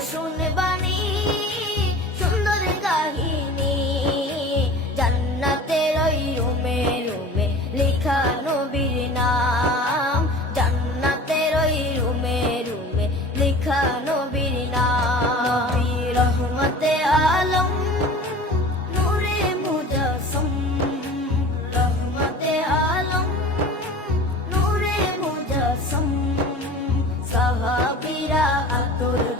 শুনবানি সুন্দর কাহিনী। জান্নাতের ওই রুমে রুমে নবীর নাম। জান্নাতের ওই রুমে রুমে নবীর নাম। রহমতে আলম, নূরে মুজাসম। রহমতে আলম, নূরে মুজাসম। সাহাবীরা আতর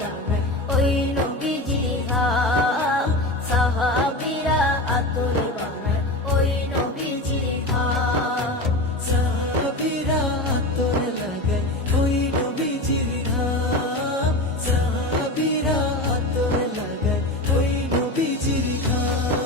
ওই নবীজির হাম সাহাবীরা আতর দামে ওই নবীজির হাম সাহাবীরা আতর লাগায় ওই নবীজির ধাম সাহাবীরা আতর লাগায় ওই নবীজির স্তনে